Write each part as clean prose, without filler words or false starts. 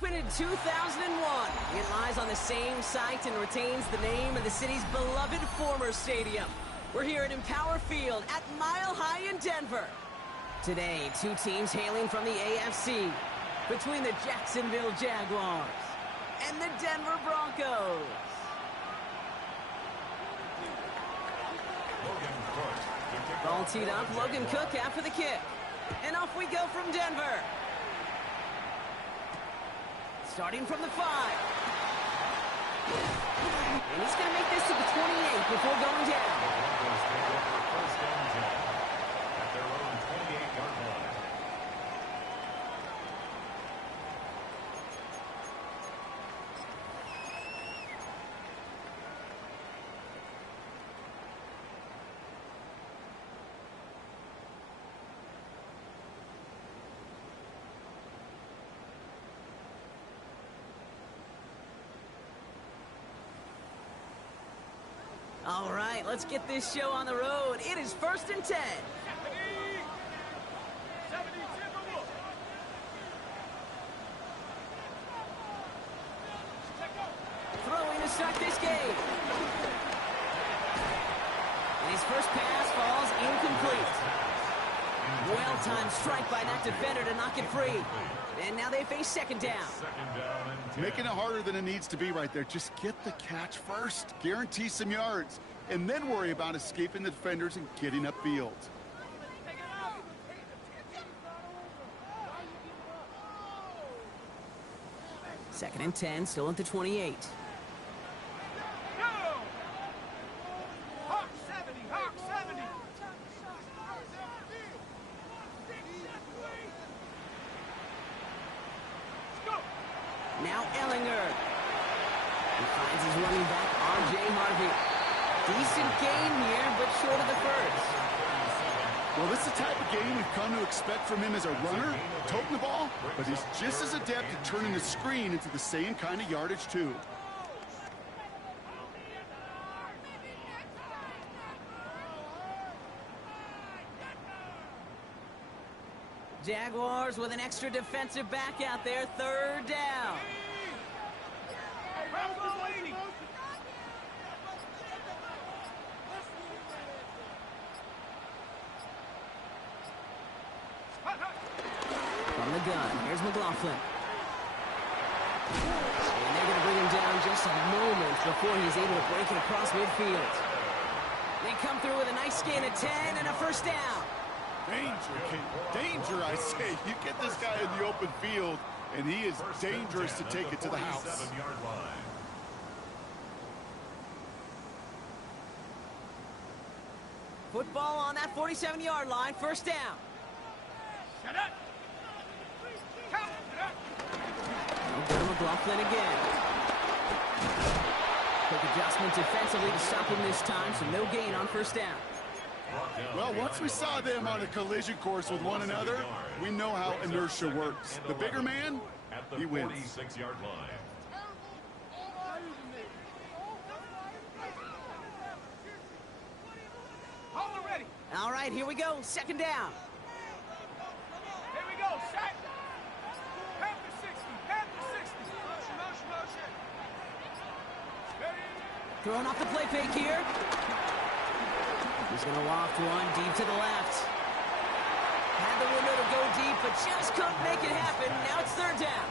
Opened in 2001, it lies on the same site and retains the name of the city's beloved former stadium. We're here at Empower Field at Mile High in Denver. Today, two teams hailing from the AFC, between the Jacksonville Jaguars and the Denver Broncos. Ball teed up, Logan Cook after the kick. And off we go from Denver. Starting from the 5. And he's going to make this to the 28 before going down. At their own 28-yard line. All right, let's get this show on the road. It is 1st and 10. Throwing to start this game. And his first pass falls incomplete. Well-timed strike by that defender to knock it free. And now they face second down. Making it harder than it needs to be right there. Just get the catch first. Guarantee some yards. And then worry about escaping the defenders and getting upfield. Second and 10, still at the 28. Now Ellinger. He finds his running back, R.J. Harvey. Decent gain here, but short of the first. Well, this is the type of game we've come to expect from him as a runner, toting the ball, but he's just as adept at turning the screen into the same kind of yardage, too. Jaguars with an extra defensive back out there, 3rd down. From the gun, here's McLaughlin. And they're going to bring him down just a moment before he's able to break it across midfield. They come through with a nice gain of 10 and a first down. Danger, kid. Danger, I say. You get this guy in the open field, and he is dangerous to take it to the house. Football on that 47-yard line, first down. Shut up. Go to McLaughlin again. Quick adjustment defensively to stop him this time, so no gain on first down. Well, once we saw them on a collision course with one another, we know how inertia works. The bigger man, he wins. 46-yard line. All right, here we go. Second down. Here we go. Set. Panther 60. Panther 60. Motion, motion. Throwing off the play fake here. He's going to loft one deep to the left. Had the window to go deep, but just couldn't make it happen. Now it's 3rd down.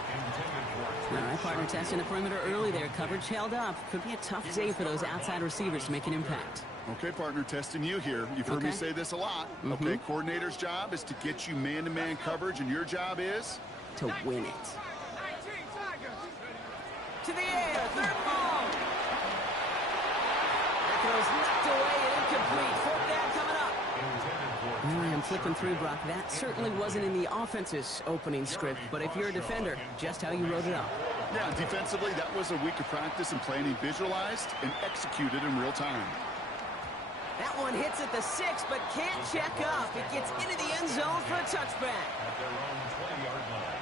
All right, partner testing the perimeter early there. Coverage held up. Could be a tough day for those outside receivers to make an impact. Okay, partner, testing you here. You've heard me say this a lot. Okay, coordinator's job is to get you man-to-man coverage, and your job is? To win it. To the air, 3rd ball. That throws knocked away and incomplete. 4th down coming up. I'm flipping through, Brock. That certainly wasn't in the offense's opening script, but if you're a defender, just how you wrote it up. Yeah, defensively, that was a week of practice and planning visualized and executed in real time. That one hits at the 6, but can't check up. It gets into the end zone for a touchback. At their own 20-yard line.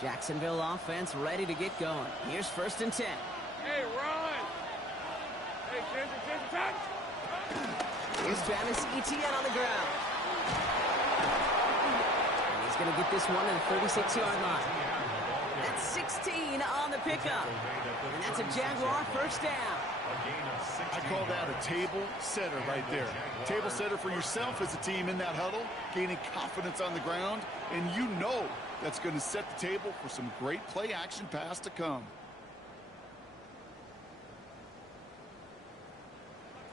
Jacksonville offense ready to get going. Here's 1st and 10. Hey, run. Hey, Here's Travis Etienne on the ground. And he's going to get this one to the 36-yard line. That's 16 on the pickup. And that's a Jaguar first down. I call that a table setter right there. Table setter for yourself as a team in that huddle, gaining confidence on the ground, and you know that's going to set the table for some great play action pass to come.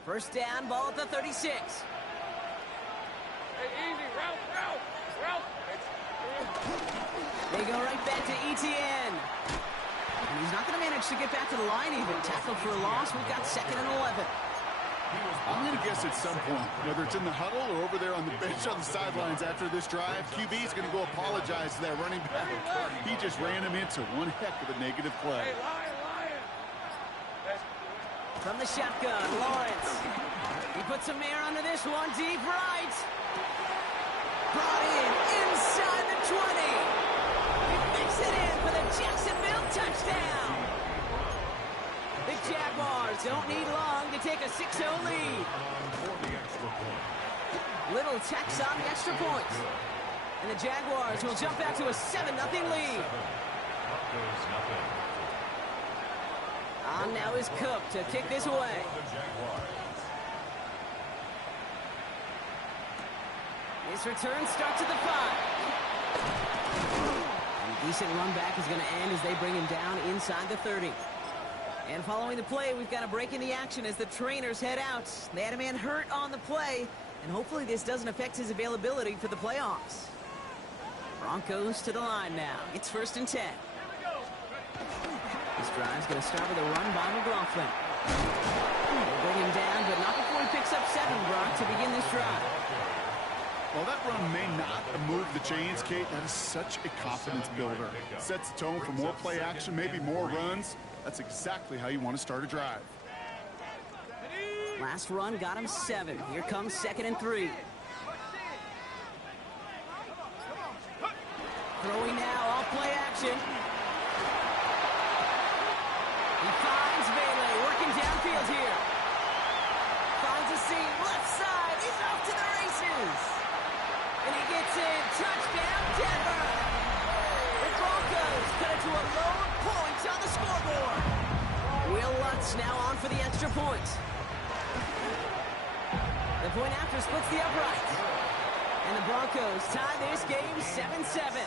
First down, ball at the 36. Hey, easy, Ralph. They go right back to Etienne. And he's not going to manage to get back to the line even. Tackled for a loss. We've got 2nd and 11. I'm going to guess at some point, whether it's in the huddle or over there on the bench on the sidelines after this drive, QB is going to go apologize to that running back. He just ran him into one heck of a negative play. Hey, Lion. From the shotgun, Lawrence. He puts some air under this one, deep right. Brought in inside the 20. He makes it in for the Jacksonville touchdown. The Jaguars don't need long to take a 6-0 lead. Little tax on the extra point. And the Jaguars will jump out to a 7-0 lead. On now is Cook to kick this away. This return starts at the 5. And a decent run back is going to end as they bring him down inside the 30. And following the play, we've got a break in the action as the trainers head out. They had a man hurt on the play, and hopefully this doesn't affect his availability for the playoffs. Broncos to the line now. It's 1st and 10. This drive's going to start with a run by McLaughlin. They'll bring him down, but not before he picks up 7, Brock, to begin this drive. While that run may not move the chains, Kate, that is such a confidence builder. Sets the tone for more play action, maybe more runs. That's exactly how you want to start a drive. Last run got him 7. Here comes 2nd and 3. Throwing now, all play action. He finds Bailey, working downfield here. Finds a seam, left side, he's off to the races. And he gets in, touchdown Denver. The Broncos cut it to a lone point on the scoreboard. Will Lutz now on for the extra point. The point after splits the upright. And the Broncos tie this game 7-7.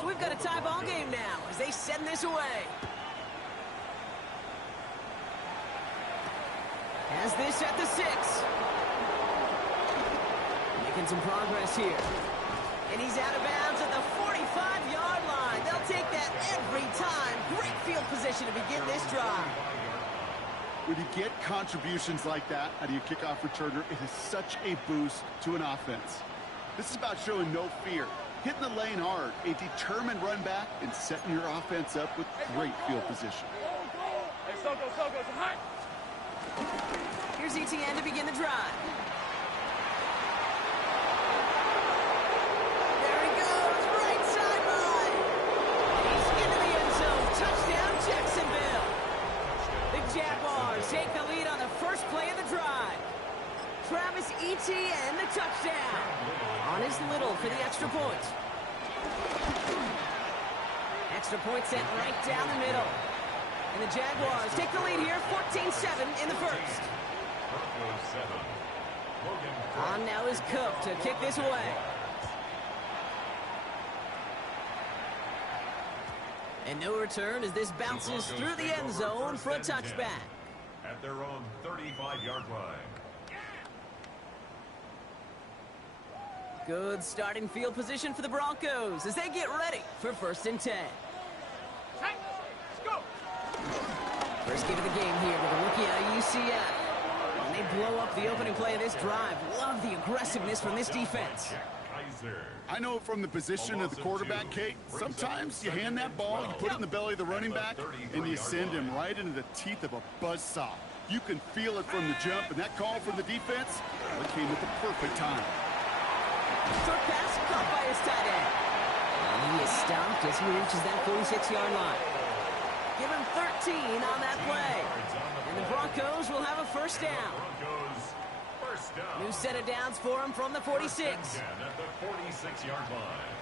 So we've got a tie ball game now as they send this away. Has this at the 6. Making some progress here. And he's out of bounds at the 45-yard line. They'll take that every time. Great field position to begin this drive. When you get contributions like that out of your kickoff returner, it is such a boost to an offense. This is about showing no fear, hitting the lane hard, a determined run back, and setting your offense up with great field position. Hey, Soko, it's hot. Here's Etienne to begin the drive. There he goes, right sideline. He's into the end zone. Touchdown, Jacksonville. The Jaguars take the lead on the first play of the drive. Travis Etienne, the touchdown. On his Little for the extra point. Extra point sent right down the middle. And the Jaguars take the lead here, 14-7 in the first. On now is Cook to kick this away. And no return as this bounces through the end zone for a touchback. At their own 35-yard line. Good starting field position for the Broncos as they get ready for 1st and 10. Let's go. First game of the game here with a rookie out of UCF. And they blow up the opening play of this drive. Love the aggressiveness from this defense. I know from the position of the quarterback, Kate, sometimes you hand that ball, you put it in the belly of the running back, and you send him right into the teeth of a buzzsaw. You can feel it from the jump, and that call from the defense, well, it came at the perfect time. Short pass caught by his tight end. And he is stopped as he reaches that 46-yard line. Give him 13 on that play. And the Broncos will have a first down. New set of downs for him from the 46. At the 46-yard line.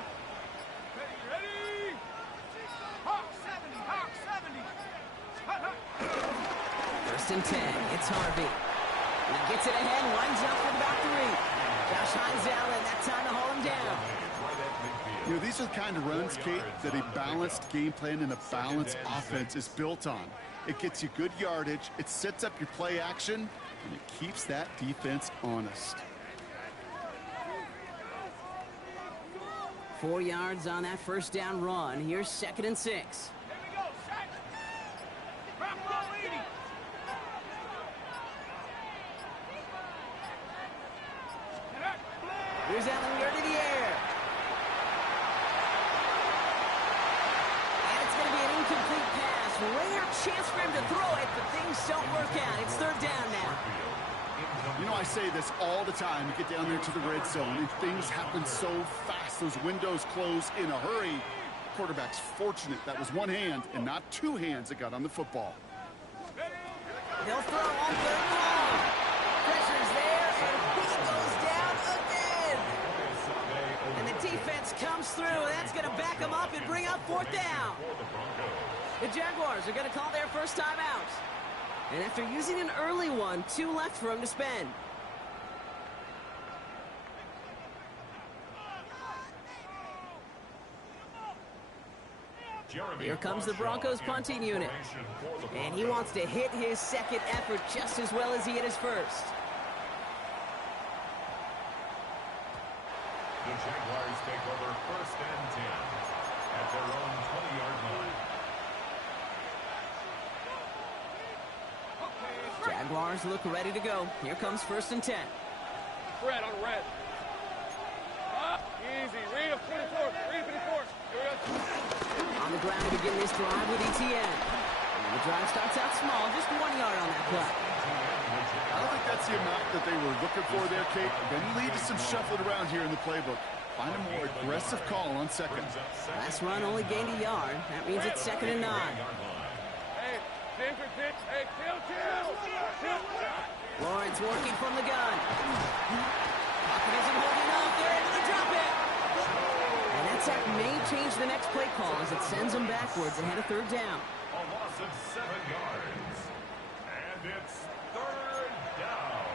Ready? Hawk 70, Hawk 70. First and 10. It's Harvey. He gets it ahead, winds up with about 3. Josh Hines Allen, that time to haul him down. You know, these are the kind of runs, Kate, that a balanced game plan and a balanced offense is built on. It gets you good yardage, it sets up your play action, and it keeps that defense honest. 4 yards on that first down run. Here's 2nd and 6. Here we go, set. Rock roll leading. Here's Allen to the air. And it's going to be an incomplete pass. Rare chance for him to throw it, but things don't work out. It's 3rd down now. You know, I say this all the time. You get down there to the red zone, and things happen so fast. Those windows close in a hurry. Quarterback's fortunate that was one hand and not 2 hands that got on the football. They'll throw on 3rd and long. Pressure's there, and he goes down again. And the defense comes through. That's going to back them up and bring up 4th down. The Jaguars are going to call their first time out. And after using an early one, 2 left for him to spend. Here comes the Broncos punting unit. And he wants to hit his second effort just as well as he hit his first. The Jaguars take over 1st and 10 at their own 20-yard line. Jaguars look ready to go. Here comes 1st and 10. Red on red. Easy. Read a 24. Read a 24. Here we go. On the ground to begin this drive with ETN. And the drive starts out small, just 1 yard on that play. I don't think that's the amount that they were looking for there, Kate. Then lead to some shuffling around here in the playbook. Find a more aggressive call on 2nd. Last run only gained a yard. That means it's 2nd and 9. Hey, Ginger, pitch. Hey, kill. Lawrence working from the gun. Pocket isn't holding up. They're able to drop it. And that sack may change the next play call as it sends them backwards ahead of 3rd down. A loss of 7 yards. And it's 3rd down.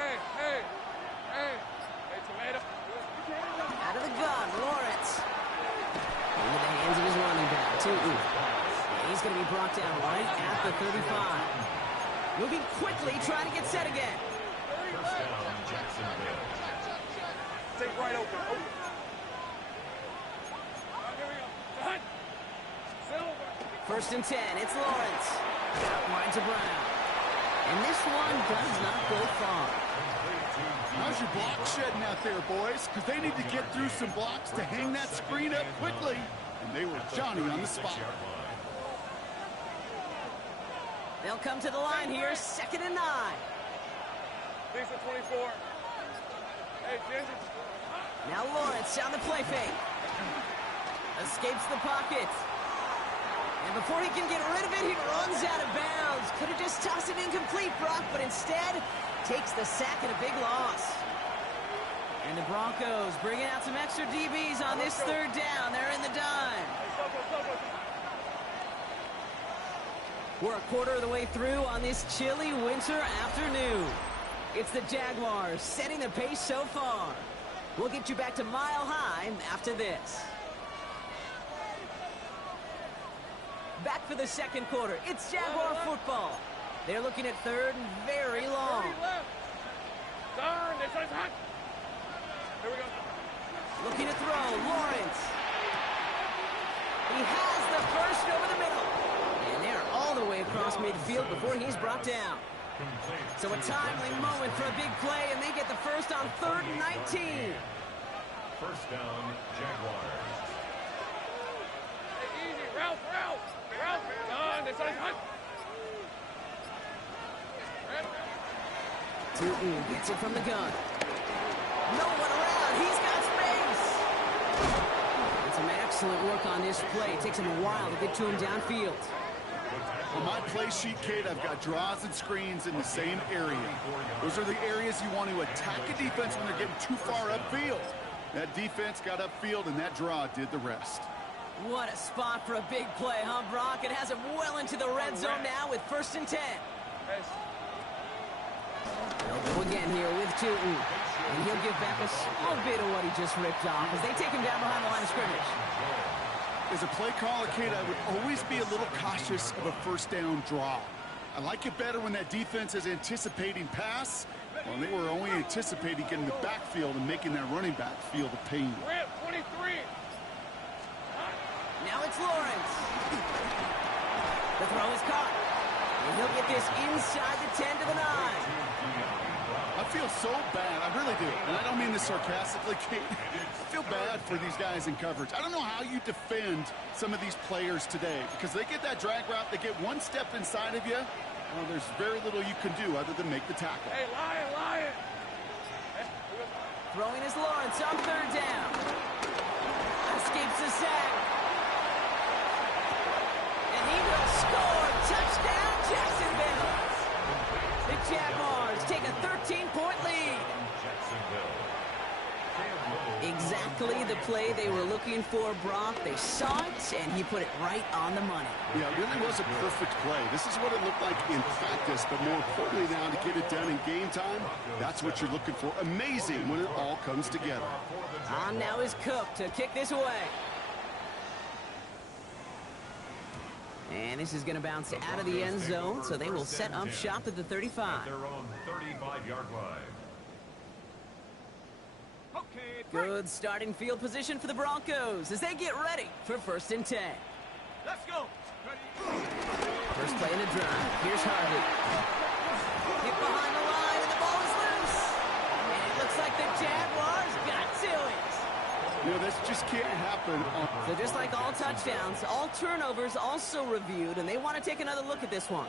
Hey, tomato. Out of the gun, Lawrence. Into the hands of his running back, Tootin. He's going to be brought down right at the 35. Moving quickly, trying to get set again. First down, Jacksonville. Take right open. Here we go. Hunt. Silver. 1st and 10, it's Lawrence. Out wide to Brown. And this one does not go far. How's your block shedding out there, boys? Because they need to get through some blocks to hang that screen up quickly. And they were Johnny on the spot. They'll come to the line here, 2nd and 9. Lisa 24. Hey, Ginger. Now Lawrence on the play fake. Escapes the pocket. And before he can get rid of it, he runs out of bounds. Could have just tossed it incomplete, Brock, but instead takes the sack and a big loss. And the Broncos bringing out some extra DBs on this 3rd down. They're in the dime. We're a quarter of the way through on this chilly winter afternoon. It's the Jaguars setting the pace so far. We'll get you back to Mile High after this. Back for the 2nd quarter. It's Jaguar football. They're looking at 3rd and very long. Darn, this is hot. Here we go. Looking to throw, Lawrence. He has the first over the middle. across midfield before he's brought down. So a timely moment for a big play, and they get the first on 3rd and 19. First down, Jaguars. Hey, easy, Ralph. Done. This is hot. Tootin gets it from the gun. No one around. He's got space. And some excellent work on this play. It takes him a while to get to him downfield. On my play sheet, Kate, I've got draws and screens in the same area. Those are the areas you want to attack a defense when they're getting too far upfield. That defense got upfield, and that draw did the rest. What a spot for a big play, huh, Brock? It has him well into the red zone now with 1st and 10. They'll go again here with Tootin. And he'll give back a small bit of what he just ripped off as they take him down behind the line of scrimmage. As a play caller, Kate, I would always be a little cautious of a 1st down draw. I like it better when that defense is anticipating pass. Well, they were only anticipating getting the backfield and making that running back feel the pain. 23. Now it's Lawrence. The throw is caught. And he'll get this inside the 10 to the 9. I feel so bad. I really do. And I don't mean this sarcastically, Kate. I feel bad for these guys in coverage. I don't know how you defend some of these players today because they get that drag route, they get one step inside of you. Well, there's very little you can do other than make the tackle. Hey, Lion. Throwing is Lawrence on 3rd down. Escapes the sack. And he will score. Touchdown, Jacksonville. The Jaguars take a 13-point lead. Exactly the play they were looking for, Brock. They saw it, and he put it right on the money. Yeah, it really was a perfect play. This is what it looked like in practice, but more importantly now to get it done in game time, that's what you're looking for. Amazing when it all comes together. On now is Cook to kick this away. And this is going to bounce out of the end zone, so they will set up shop at the 35. Their own 35-yard line. Good starting field position for the Broncos as they get ready for 1st and 10. Let's go. First play in the drive. Here's Harvey. Hit behind the line, and the ball is loose. And it looks like the Jaguars got to it. You know, this just can't happen. So just like all touchdowns, all turnovers also reviewed, and they want to take another look at this one.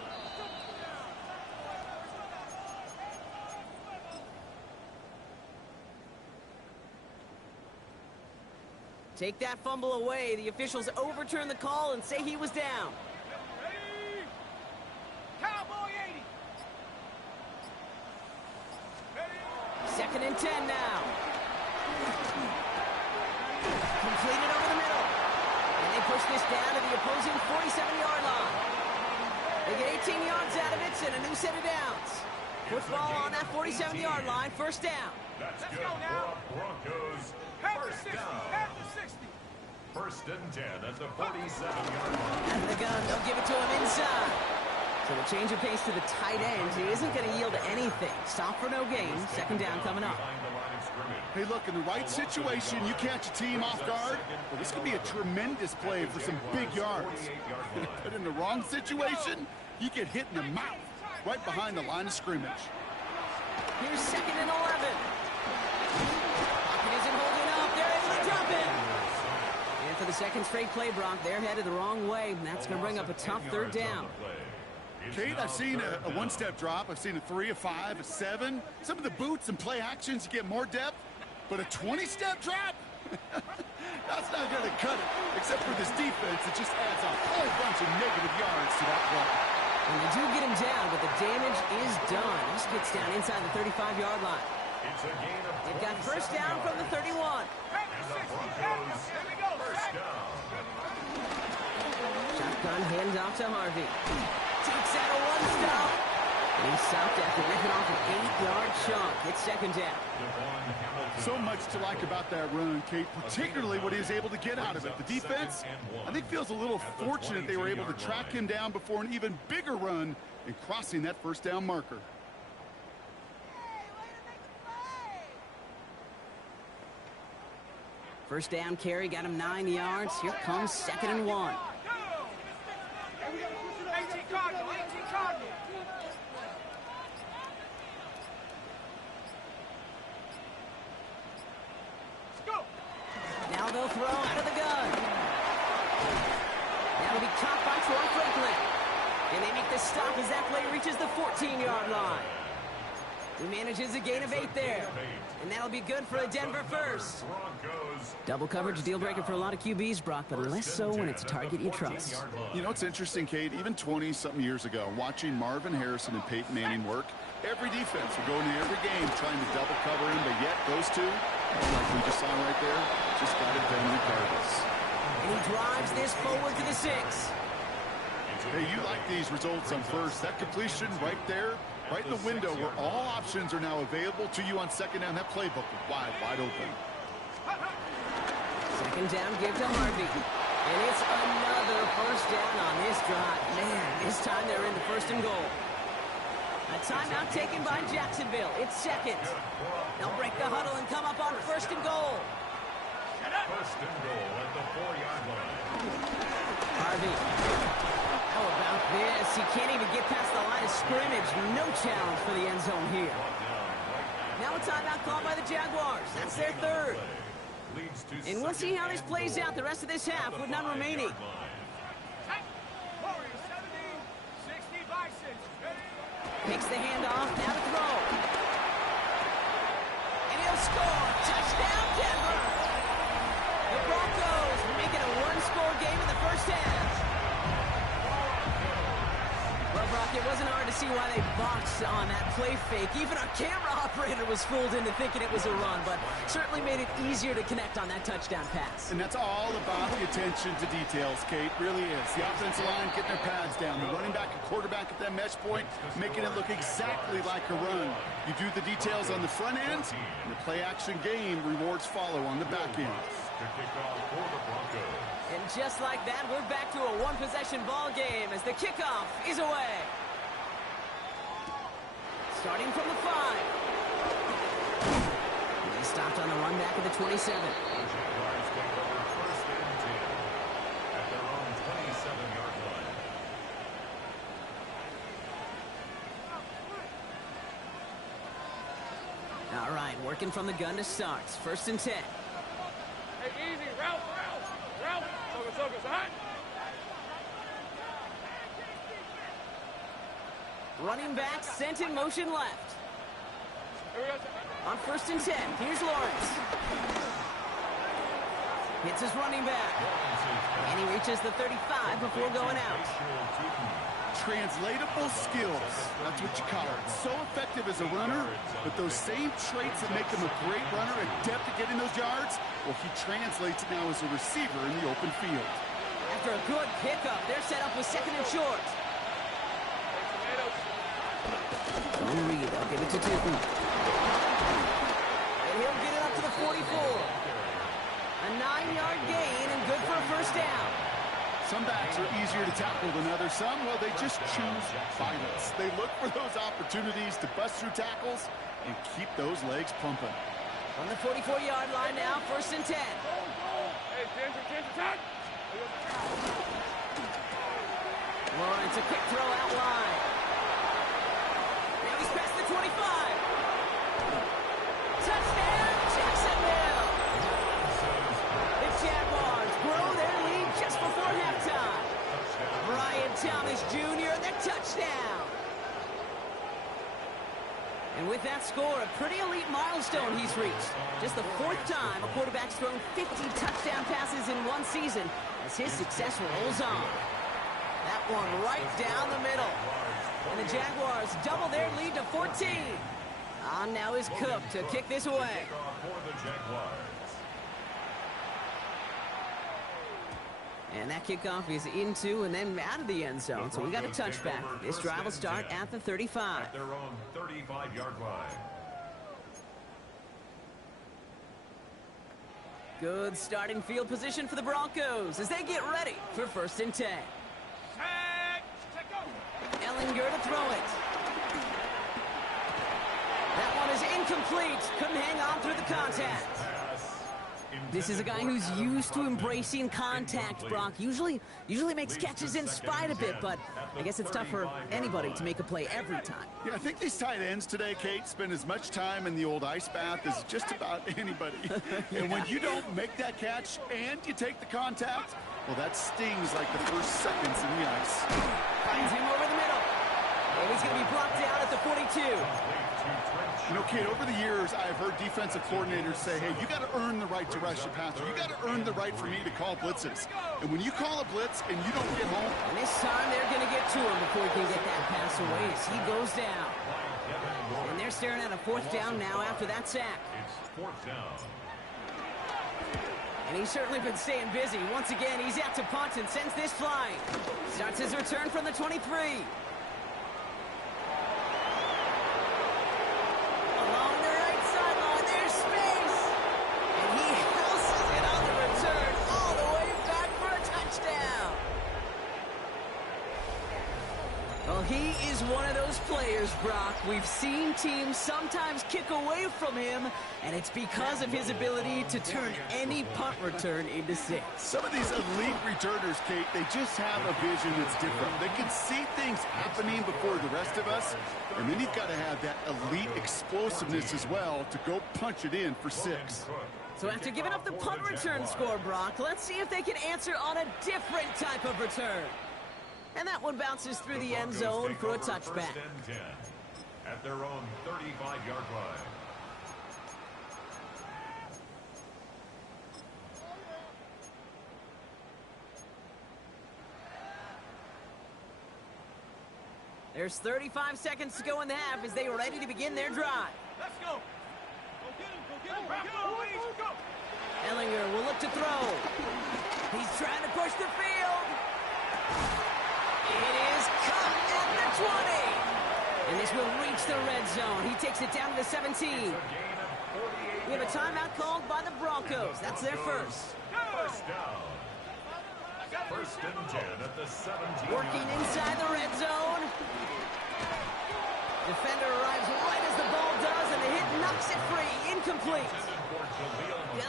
Take that fumble away. The officials overturn the call and say he was down. Ready? Cowboy 80. Ready? 2nd and 10 now. Completed over the middle. And they push this down to the opposing 47-yard line. They get 18 yards out of it and a new set of downs. Football on that 47-yard line, 1st down. That's Let's good go now. for Broncos. First down. Half the 60. 1st and 10 at the 47-yard line. And the gun, they'll give it to him inside. So the change of pace to the tight end, he isn't going to yield anything. Stop for no gain. 2nd down coming up. Behind the line of scrimmage. Hey, look, in the right situation, you catch a team off guard. Well, this could be a tremendous play for some big yards. But in the wrong situation, you get hit in the mouth right behind the line of scrimmage. Here's 2nd and 11. Pocket isn't holding up. They're able to drop it. And for the 2nd straight play, Brock, they're headed the wrong way. And that's going to bring up a tough 3rd down. Kate, I've seen a one-step drop. I've seen a 3, a 5, a 7. Some of the boots and play actions, you get more depth. But a 20-step drop? That's not going to cut it. Except for this defense, it just adds a whole bunch of negative yards to that play. And they do get him down, but the damage is done. This gets down inside the 35-yard line. It's a gain of They've got 1st down from the 31. Shotgun handoff to Harvey. Takes out a 1-stop. And he's stopped after ripping off an 8-yard chunk. It's 2nd down. So much to like about that run, Kate, particularly what he was able to get out of it. The defense, I think, feels a little fortunate they were able to track him down before an even bigger run in crossing that 1st down marker. First down carry got him 9 yards. Here comes 2nd and 1. 18 Cardinal, 18 Now they'll throw out of the gun. That'll be caught by Troy Franklin. And they make the stop as that play reaches the 14-yard line. He manages a gain of 8 there. And that'll be good for a Denver first. Double coverage, deal breaker for a lot of QBs, Brock, but less so when it's a target you trust. You know, it's interesting, Kate, even 20-something years ago, watching Marvin Harrison and Peyton Manning work, every defense would go into every game trying to double cover him, but yet those two, like we just saw right there, just got it done regardless. And he drives this forward to the 6. Hey, you like these results on first. That completion right there, right in the window where all options are now available to you on second down. That playbook is wide open. Second down, give to Harvey. And it's another first down on this drive. Man, this time they're in the 1st and goal. A timeout taken by Jacksonville. It's second. They'll break the huddle and come up on 1st and goal. 1st and goal at the 4-yard line. Harvey. How about this? He can't even get past the line of scrimmage. No challenge for the end zone here. Now a timeout called by the Jaguars. That's their 3rd. And we'll see how this plays out the rest of this half with none remaining. Takes the handoff, now to throw. And he'll score. Touchdown, Denver. The Broncos make it a 1-score game in the first half. Well, Brock, it wasn't hard to see why they boxed on that play fake. Even our camera operator was fooled into thinking it was a run, but certainly made it easier to connect on that touchdown pass. And that's all about the attention to details, Kate. Really is. The offensive line getting their pads down. The running back and quarterback at that mesh point, making it look exactly like a run. You do the details on the front end, and the play-action game rewards follow on the back end. And just like that, we're back to a 1-possession ball game as the kickoff is away. Starting from the 5. They stopped on the run back at the 27. All right, working from the gun to start. 1st and 10. Hey, easy, route. Focus, hot. Running back sent in motion left. Here we go. On 1st and 10, here's Lawrence. Hits his running back. And he reaches the 35 before going out. Translatable skills. That's what you call it. So effective as a runner, but those same traits that make him a great runner, adept at getting those yards, well, he translates it now as a receiver in the open field. After a good pickup, they're set up with 2nd and short. Don't read. I'll give it to Tootin. And he'll get it up to the 44. A 9-yard gain and good for a 1st down. Some backs are easier to tackle than others. Some, well, they just choose violence. They look for those opportunities to bust through tackles and keep those legs pumping. On the 44-yard line now, 1st and 10. Hey, Ginger, time. Lawrence, a quick throw out line. Now he's past the 25. Touchdown, Jacksonville! The Jaguars grow their lead just before halftime. Brian Thomas Jr., the touchdown. And with that score, a pretty elite milestone he's reached. Just the 4th time a quarterback's thrown 50 touchdown passes in one season as his success rolls on. That one right down the middle. And the Jaguars double their lead to 14. On now is Cook to kick this away. And that kickoff is into and then out of the end zone. So we got a touchback. This drive will start at the 35. At their own 35-yard line. Good starting field position for the Broncos as they get ready for 1st and 10. Ellinger to throw it. That one is incomplete. Couldn't hang on through the contact. This is a guy who's used to embracing contact, Brock. Usually makes catches in spite of it, but I guess it's tough for anybody to make a play every time. Yeah, I think these tight ends today, Kate, spend as much time in the old ice bath as just about anybody. And when you don't make that catch and you take the contact, well, that stings like the first seconds in the ice. Finds him over the middle. And he's going to be brought down at the 42. You know, Kate, over the years, I've heard defensive coordinators say, hey, you got to earn the right to rush your passer. You got to earn the right for me to call blitzes. And when you call a blitz and you don't get home... And this time, they're going to get to him before he can get that pass away as he goes down. And they're staring at a fourth down now after that sack. It's fourth down. And he's certainly been staying busy. Once again, he's out to punt and sends this flying. Starts his return from the 23. Along the right sideline, there's space. And he houses it on the return all the way back for a touchdown. Well, he is one of those players, Brock. We've seen teams sometimes kick away from him, and it's because of his ability to turn any punt return into six. Some of these elite returners, Kate, they just have a vision that's different. They can see things happening before the rest of us, and then you've got to have that elite explosiveness as well to go punch it in for six. So after giving up the punt return score, Brock, let's see if they can answer on a different type of return. And that one bounces through the end zone for a touchback. First and 10 at their own 35-yard line. There's 35 seconds to go in the half as they are ready to begin their drive. Let's go. Go get him. Go get him. Go. Ellinger will look to throw. He's trying to push the field. It is caught at the 20. And this will reach the red zone. He takes it down to the 17. We have a timeout called by the Broncos. That's their first. First down. First and 10 at the 17. Working inside the red zone. Defender arrives right as the ball does, and the hit knocks it free. Incomplete.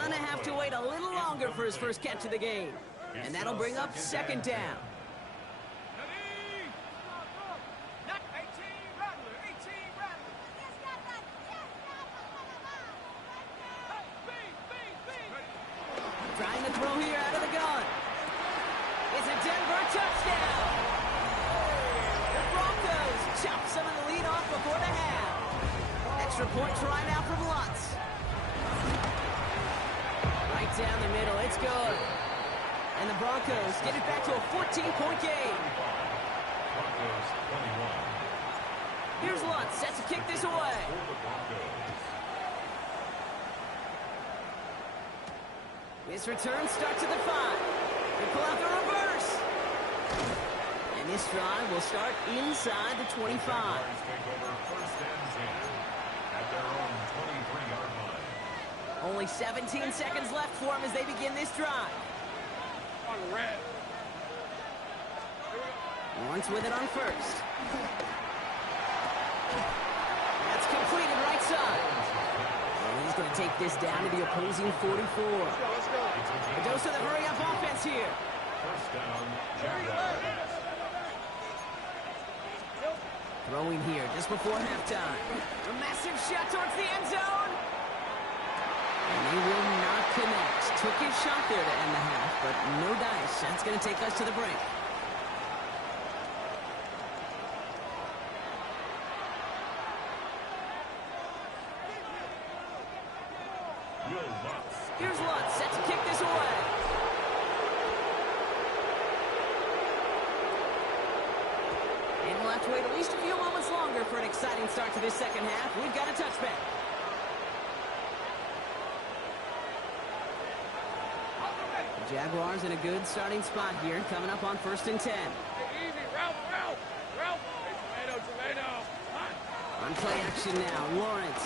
Gonna have to wait a little longer for his first catch of the game. And that'll bring up second down. Trying to throw here out of the gun. It's a Denver touchdown. The Broncos chop some of the lead off before the half. Extra point try now from Lutz. Right down the middle, it's good. And the Broncos get it back to a 14-point game. Broncos 21. Here's Lutz set to kick this away. For the Broncos. This return starts at the 5. They pull out the reverse. And this drive will start inside the 25. Jaguars take over first and 10 at their own 23-yard line. Only 17 seconds left for them as they begin this drive. On red. Lawrence with it on first. That's completed right side. And he's going to take this down to the opposing 44. Let's go. A dose of the hurry-up offense here. First down, Jaguars. Throwing here just before halftime. A massive shot towards the end zone. And they will not connect. Took his shot there to end the half, but no dice. That's going to take us to the break. Here's Lutz, set to kick this away. And we'll have to wait at least a few moments longer for an exciting start to this second half. We've got a touchback. The Jaguars in a good starting spot here, coming up on first and 10. Easy, Ralph. Tomato. On play action now, Lawrence.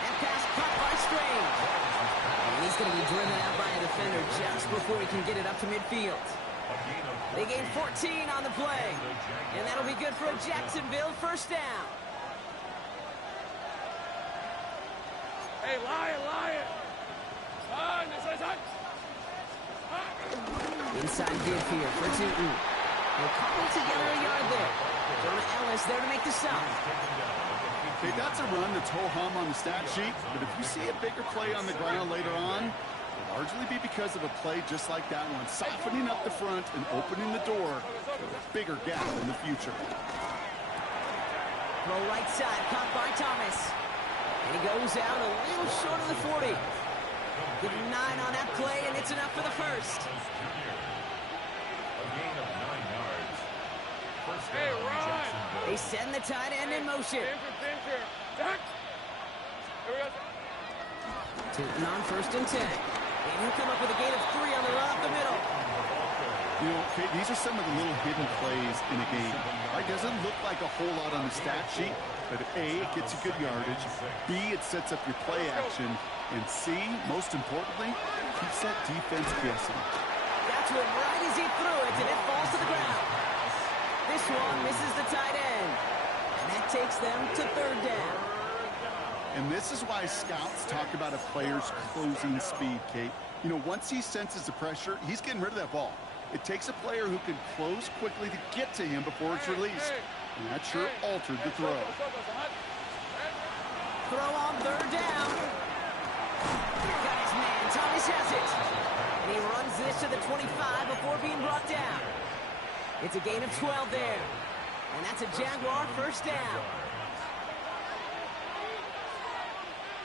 That pass caught by Strange. And he's going to be driven out by a defender just before he can get it up to midfield. They gain 14 on the play. And that'll be good for a Jacksonville first down. Hey, Lion. Inside give here for Tootin. They'll cobble together a yard there. Jonah Ellis there to make the stop. Okay, that's a run that's ho-hum on the stat sheet, but if you see a bigger play on the ground later on, it'll largely be because of a play just like that one, softening up the front and opening the door for a bigger gap in the future. Throw right side, caught by Thomas. And he goes out a little short of the 40. Give him 9 on that play, and it's enough for the first. Hey, Ron! They send the tight end in motion. Tootin on 1st and 10. And he'll come up with a gain of 3 on the run up the middle. You know, okay, these are some of the little hidden plays in a game. It doesn't look like a whole lot on the stat sheet, but A, it gets you good yardage. B, it sets up your play action. And C, most importantly, keeps that defense guessing. That's what right as he threw it, and it falls to the ground. This one misses the tight end. And that takes them to 3rd down. And this is why scouts talk about a player's closing speed, Kate. You know, once he senses the pressure, he's getting rid of that ball. It takes a player who can close quickly to get to him before it's released. And that sure altered the throw. Throw on 3rd down. Got his man. Thomas has it. And he runs this to the 25 before being brought down. It's a gain of 12 there. And that's a Jaguar 1st down.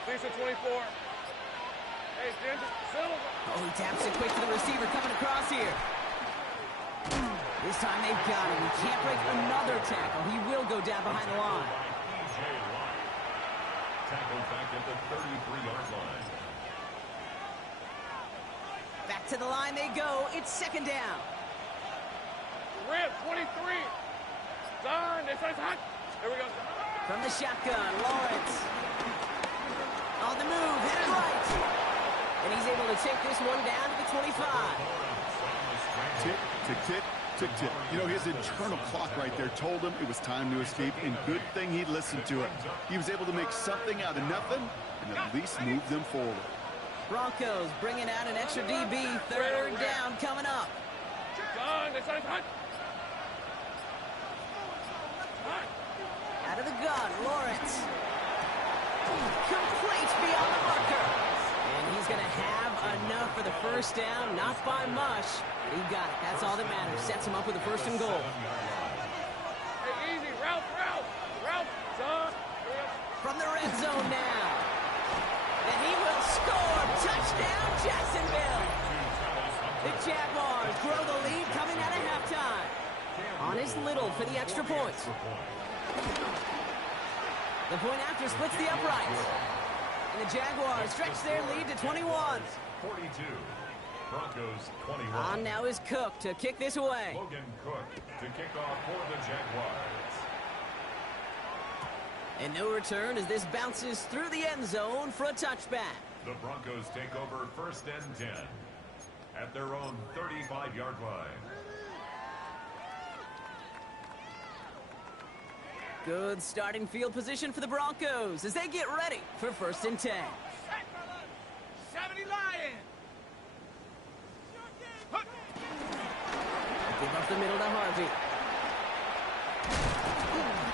Lisa 24. Hey, Ginger, Silver. Oh, he taps it quick to the receiver coming across here. This time they've got him. He can't break another tackle. He will go down behind the line. Tackled back at the 33-yard line. Back to the line they go. It's 2nd down. Red 23. Darn, this is hot. Here we go. From the shotgun, Lawrence. On the move, headed right. And he's able to take this one down to the 25. Tick, tick, tick, tick, tick. You know, his internal clock right there told him it was time to escape, and good thing he listened to it. He was able to make something out of nothing and at least move them forward. Broncos bringing out an extra DB. 3rd down coming up. Darn, this is hot. Out of the gun, Lawrence. Complete beyond the marker. And he's going to have enough for the 1st down. Not by much, but he got it. That's all that matters. Sets him up with a 1st and goal. Hey, easy. Route. Son. From the red zone now. And he will score. Touchdown, Jacksonville. The Jaguars grow the lead coming out of halftime. On his Little for the extra point. The point after splits the uprights. And the Jaguars stretch their lead to 21. 42. Broncos 21. On now is Cook to kick this away. Logan Cook to kick off for the Jaguars. And no return as this bounces through the end zone for a touchback. The Broncos take over 1st and 10 at their own 35-yard line. Good starting field position for the Broncos as they get ready for 1st and 10. 70 Lion. Give up the middle to Harvey.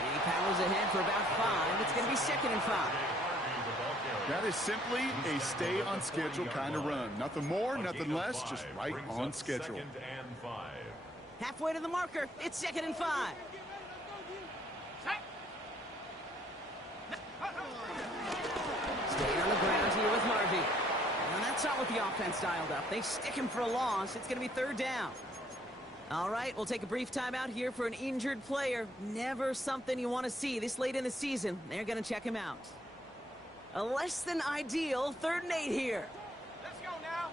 He powers ahead for about 5. It's going to be 2nd and 5. That is simply a stay on schedule kind of run. Nothing more, nothing less, just right on schedule. 2nd and 5. Halfway to the marker. It's 2nd and 5. Staying on the ground here with Harvey. And that's not what the offense dialed up. They stick him for a loss. It's going to be 3rd down. All right, we'll take a brief timeout here for an injured player. Never something you want to see this late in the season. They're going to check him out. A less than ideal 3rd and 8 here. Let's go now.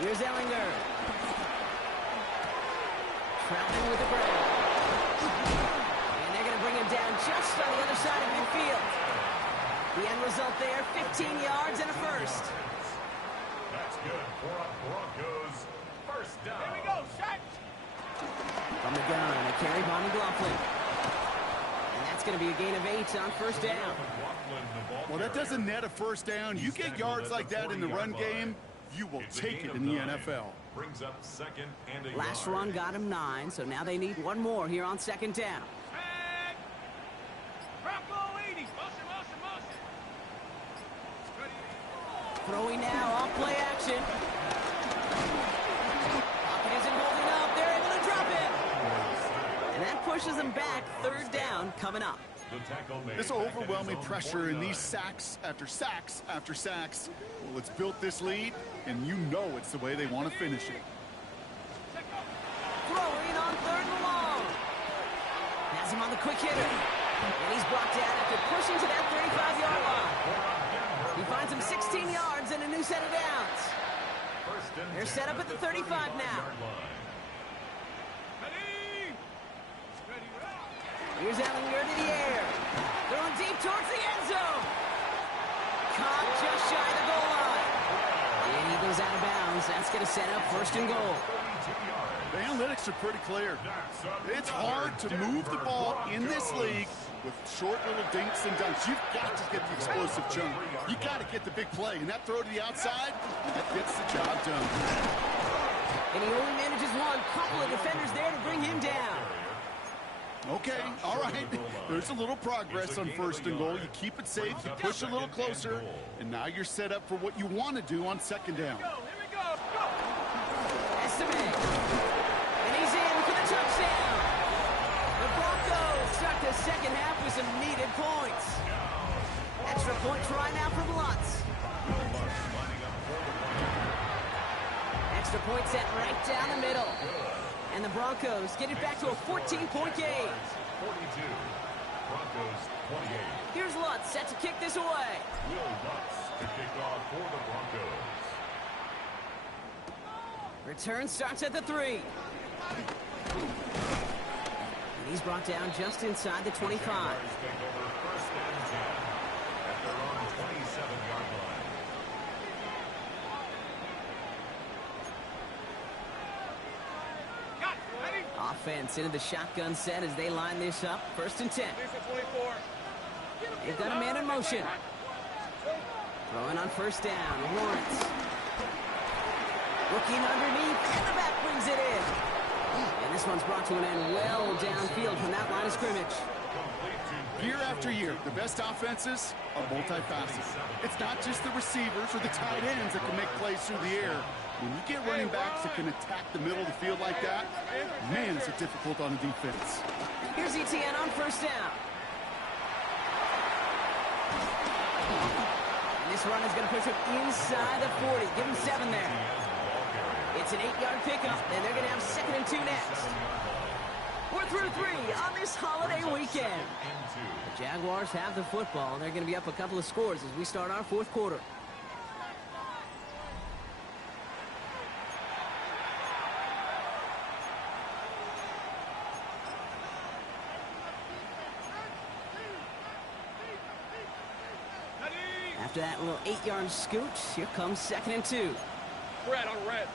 Here's Ellinger. Traveling with the ground. And they're going to bring him down just on the other side of midfield. The end result there, 15 yards and a 1st. That's good for a Broncos 1st down. Here we go, Shaq. From the gun, a carry by McLaughlin. And that's That's going to be a gain of 8 on first down. Well, that doesn't net a first down. You get yards like that in the run game, you will take it in the NFL. Brings up second and a Last yard. run got him 9, so now they need one more here on second down. Throwing now, off play action. Pocket isn't holding up. They're able to drop it. And that pushes them back. Third down coming up. This overwhelming pressure and these sacks after sacks after sacks. Well, it's built this lead, and you know it's the way they want to finish it. Throwing on third and long. Has him on the quick hitter. And he's brought down after pushing to that 35-yard line. He finds him 16 yards and a new set of downs. They're set up at the 35 now. Here's Allinger to the air. Throwing deep towards the end zone. Caught just shy of the goal line. And he goes out of bounds. That's going to set up first and goal. The analytics are pretty clear. It's hard to move the ball in this league with short little dinks and dunks. You've got to get the explosive jump. You got to get the big play. And that throw to the outside, that gets the job done. And he only manages one. Couple of defenders there to bring him down. Okay, all right. There's a little progress on first and goal. You keep it safe, you push a little closer, and now you're set up for what you want to do on second down. Estimate. And he's in for the touchdown. The Broncos start the second half with some needed points. Extra point try now from Lutz. Extra point set right down the middle. And the Broncos get it back to a 14-point game. 42. Broncos 28. Here's Lutz set to kick this away. Will Lutz to kick off for the Broncos. Return starts at the 3. And he's brought down just inside the 25. Jaguars take over first and 10 at their own 27-yard line. Offense into the shotgun set as they line this up. First and 10. They've got a man in motion. Throwing on first down. Lawrence. Looking underneath, and the back brings it in. And this one's brought to an end well downfield from that line of scrimmage. Year after year, the best offenses are multifaceted. It's not just the receivers or the tight ends that can make plays through the air. When you get running backs that can attack the middle of the field like that, man, is it difficult on the defense. Here's ETN on first down. And this run is going to push him inside the 40. Give him 7 there. It's an 8-yard pickup, and they're going to have second and 2 next. We're through 3 on this holiday weekend. The Jaguars have the football, and they're going to be up a couple of scores as we start our fourth quarter. After that little 8-yard scooch, here comes second and 2. Red on red.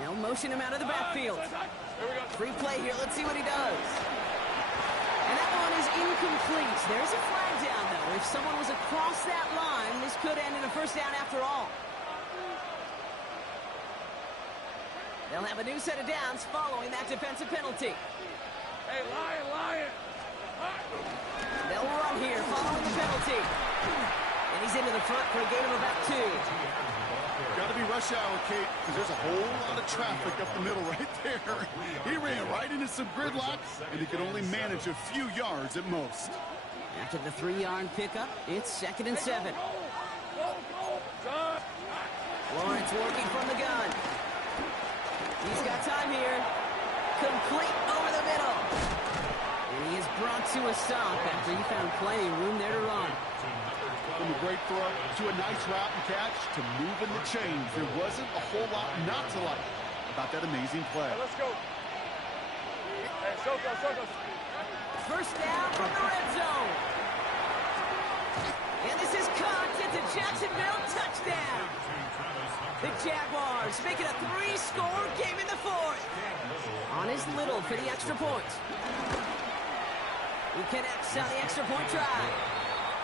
They'll motion him out of the backfield. Here we go. Free play here. Let's see what he does. And that one is incomplete. There's a flag down, though. If someone was across that line, this could end in a first down after all. They'll have a new set of downs following that defensive penalty. Hey, Lion. They'll run here following the penalty. And he's into the front for a gain of about 2. Got to be rush hour, Kate, because there's a whole lot of traffic up the middle right there. He ran right into some gridlock, and he could only manage a few yards at most. After the 3-yard pickup, it's second and 7. Lawrence working from the gun. He's got time here. Complete over the middle. And he is brought to a stop after he found plenty of room there to run. From a great throw to a nice route and catch to moving the chains. There wasn't a whole lot not to like about that amazing play. Let's go. Hey, Soko. First down from the red zone. And this is caught at the Jacksonville touchdown. The Jaguars make it a 3-score game in the fourth. On his Little for the extra point. He connects on the extra point try.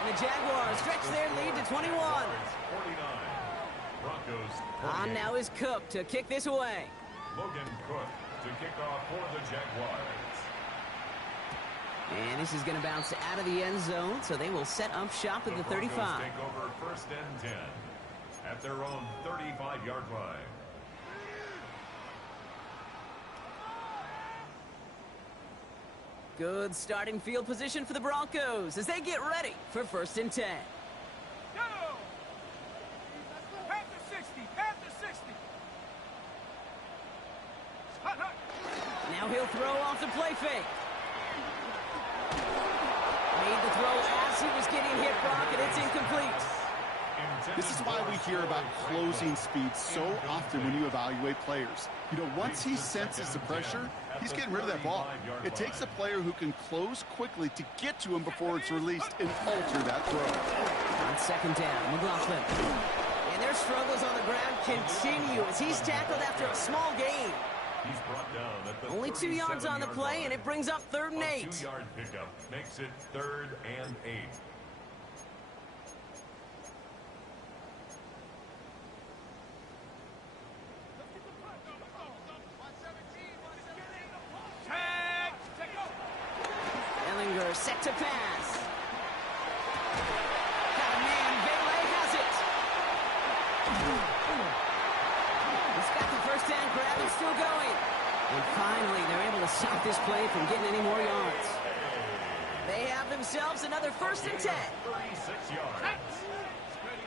And the Jaguars stretch their lead to 21. 49. Broncos 28. Now is Cook to kick this away. Logan Cook to kick off for the Jaguars. And this is going to bounce out of the end zone, so they will set up shop at the 35. Broncos take over first and 10 at their own 35-yard line. Good starting field position for the Broncos as they get ready for first and 10. Go! Panther 60, Panther 60. Hut, hut. Now he'll throw off the play fake. Made the throw as he was getting hit, Brock, and it's incomplete. This is why we hear about closing speed so often when you evaluate players. You know, once he senses the pressure, he's getting rid of that ball. It takes a player who can close quickly to get to him before it's released and alter that throw. On second down, McLaughlin. And their struggles on the ground continue as he's tackled after a small gain. He's brought down at the Only 2 yards on the play, and it brings up 3rd and 8. 2-yard pickup makes it 3rd and 8. Ellinger set to pass. Got a man, Bailey has it. He's got the first down grab, it's still going. And finally, they're able to stop this play from getting any more yards. They have themselves another first and 10. 36 yards.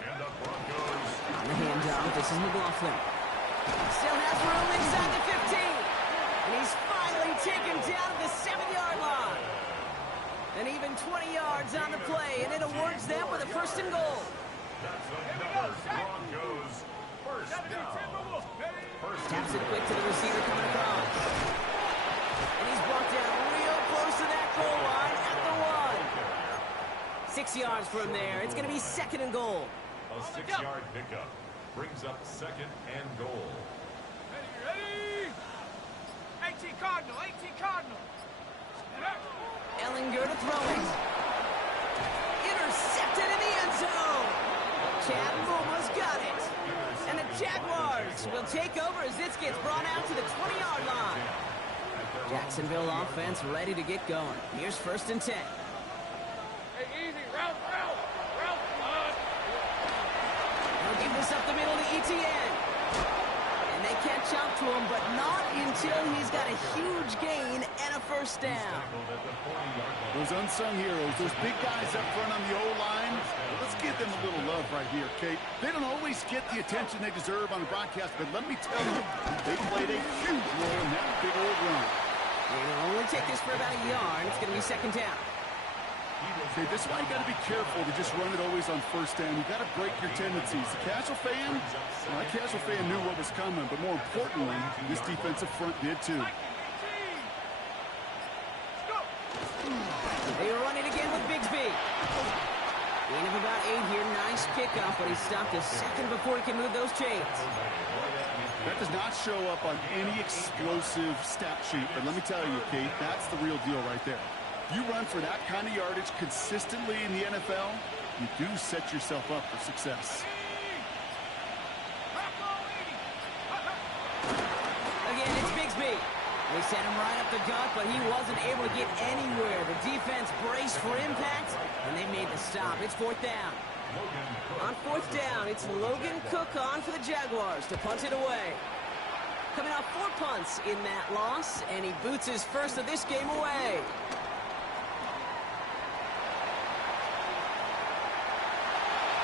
And the Broncos. On the handoff, this is McLaughlin. Still has room inside the 15. And he's finally taken down at the 7-yard line. And even 20 yards on the play, and it awards them with a first and goal. That's another Broncos first down. Taps it quick to the receiver coming across. And he's brought down real close to that goal line at the 1. 6 yards from there. It's going to be 2nd and goal. A 6-yard pickup brings up 2nd and goal. Ready? 18 Cardinal, 18 Cardinal. Ellinger to throw it. Intercepted in the end zone. Chad Booma's got it. And the Jaguars will take over as this gets brought out to the 20-yard line. Jacksonville offense ready to get going. Here's first and 10. Hey, easy. Route. They'll give this up the middle to ETN. And they catch up to him, but not until he's got a huge gain and a first down. Those unsung heroes, those big guys up front on the O-line, let's give them a little love right here, Kate. They don't always get the attention they deserve on the broadcast, but let me tell you, they played a huge role in that big old run. They'll only take this for about a yard. It's going to be 2nd down. Okay, this is why you got to be careful to just run it always on first down. You got to break your tendencies. The casual fan, well, that casual fan knew what was coming, but more importantly, this defensive front did too. They run it again with Bigsby. Gain of about 8 here. Nice kickoff, but he stopped a second before he can move those chains. That does not show up on any explosive stat sheet, but let me tell you, Kate, that's the real deal right there. You run for that kind of yardage consistently in the NFL, you do set yourself up for success. Again, it's Bigsby. They sent him right up the gut, but he wasn't able to get anywhere. The defense braced for impact, and they made the stop. It's 4th down. On 4th down, it's Logan Cook on for the Jaguars to punt it away. Coming off 4 punts in that loss, and he boots his first of this game away.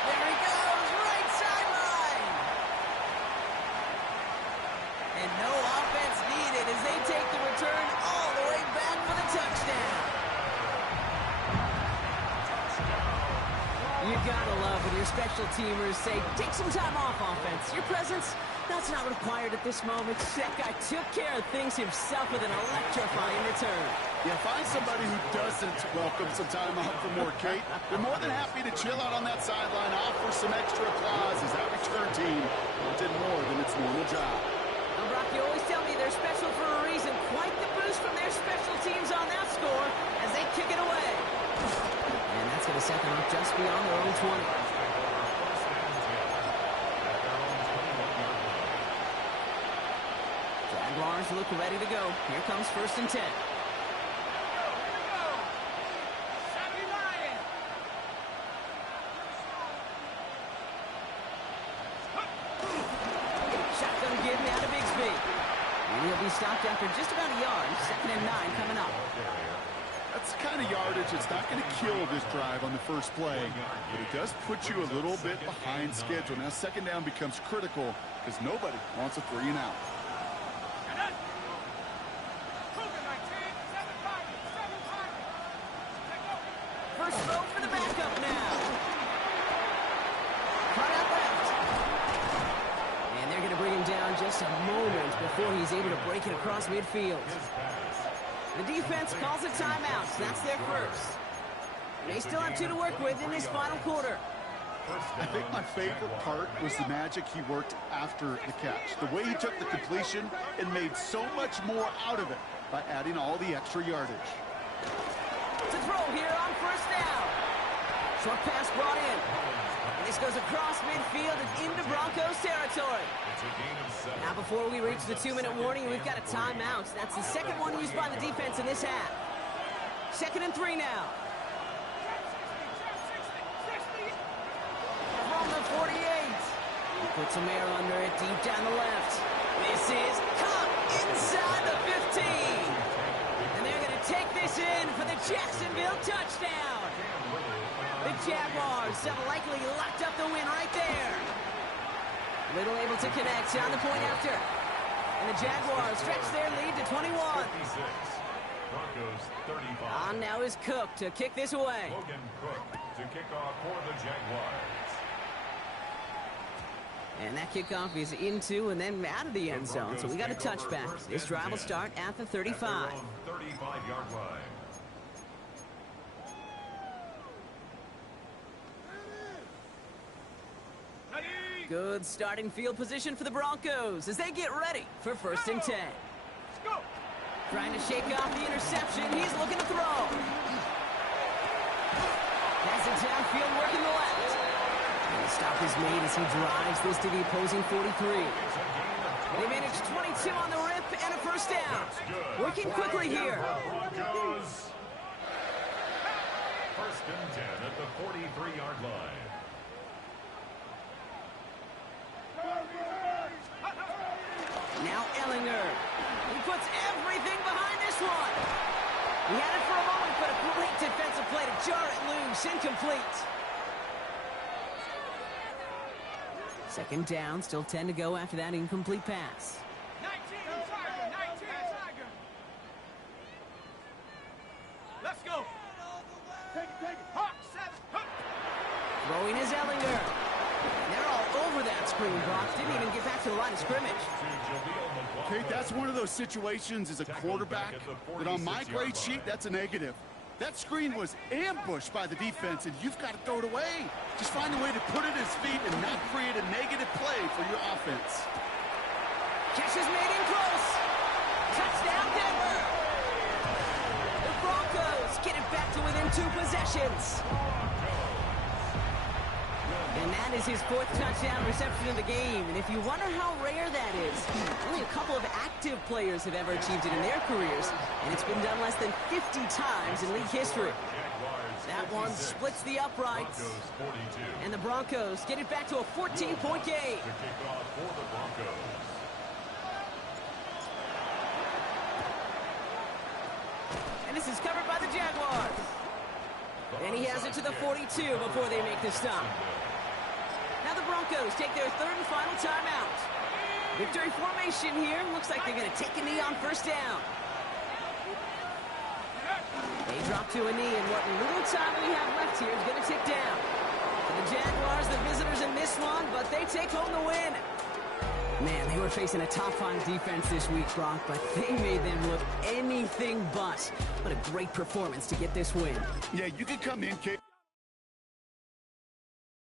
There he goes, right sideline. And no offense needed as they take the return all the way back for the touchdown. You gotta love when your special teamers say, take some time off offense. Your presence, that's not required at this moment. That guy took care of things himself with an electrifying return. Yeah, find somebody who doesn't welcome some time off for more, Kate. They're more than happy to chill out on that sideline, offer some extra applause as that return team did more than its normal job. Now, Brock, you always tell me they're special for a reason. Quite the boost from their special teams on that score as they kick it away. and 20. Jaguars look ready to go. Here comes 1st and 10. Shotgun give now to Bigsby. And he'll be stopped after just about a yard. 2nd and 9 coming up. That's the kind of yardage that's not going to kill this drive on the first play, but it does put you a little bit behind schedule. Now 2nd down becomes critical because nobody wants a 3 and out. First throw for the backup now. Cut out left. And they're going to bring him down just a moment before he's able to break it across midfield. The defense calls a timeout. So that's their first. They still have 2 to work with in this final quarter. I think my favorite part was the magic he worked after the catch. The way he took the completion and made so much more out of it by adding all the extra yardage. To throw here on 1st down. Short pass brought in. And this goes across midfield and into Broncos territory. Now before we reach the 2-minute warning, we've got a timeout. That's the 2nd one used by the defense in this half. 2nd and 3 now. From the 48. He puts some air under it deep down the left. This is caught inside the 15. And they're going to take this in for the Jacksonville touchdown. The Jaguars have likely locked up the win right there. Little able to connect on the point after. And the Jaguars stretch their lead to 21. Broncos 35. On now is Cook to kick this away. Logan Cook to kick off for the Jaguars. And that kickoff is into and then out of the end zone. So we got a touchback. This drive will start at the 35. 35-yard line. Good starting field position for the Broncos as they get ready for 1st and 10. Trying to shake off the interception. He's looking to throw. Pass it downfield, working the left. And the stop is made as he drives this to the opposing 43. They manage 22 on the rip and a 1st down. Working quickly here. Broncos. 1st and 10 at the 43-yard line. Now Ellinger. He puts everything behind this one. He had it for a moment, but a great defensive play to jar it loose. Incomplete. 2nd down, still 10 to go after that incomplete pass. 19, Tiger. Let's go. Take it. Hawk, 7. Throwing is Ellinger. They're all over that screen, Brock. Didn't even get back to the line of scrimmage. Okay, that's one of those situations as a quarterback that on my grade sheet, that's a negative. That screen was ambushed by the defense, and you've got to throw it away. Just find a way to put it at his feet and not create a negative play for your offense. Catch is made in close. Touchdown, Denver. The Broncos get it back to within 2 possessions. And that is his 4th touchdown reception of the game. And if you wonder how rare that is, only a couple of active players have ever achieved it in their careers. And it's been done less than 50 times in league history. That one splits the uprights. And the Broncos get it back to a 14-point game. To kick off for the Broncos. And this is covered by the Jaguars. And he has it to the 42 before they make the stop. Now the Broncos take their 3rd and final timeout. Victory formation here. Looks like they're going to take a knee on 1st down. They drop to a knee, and what little time we have left here is going to tick down. For the Jaguars, the visitors in this one, but they take home the win. Man, they were facing a top-5 defense this week, Brock, but they made them look anything but. What a great performance to get this win. Yeah, you can come in, Kate.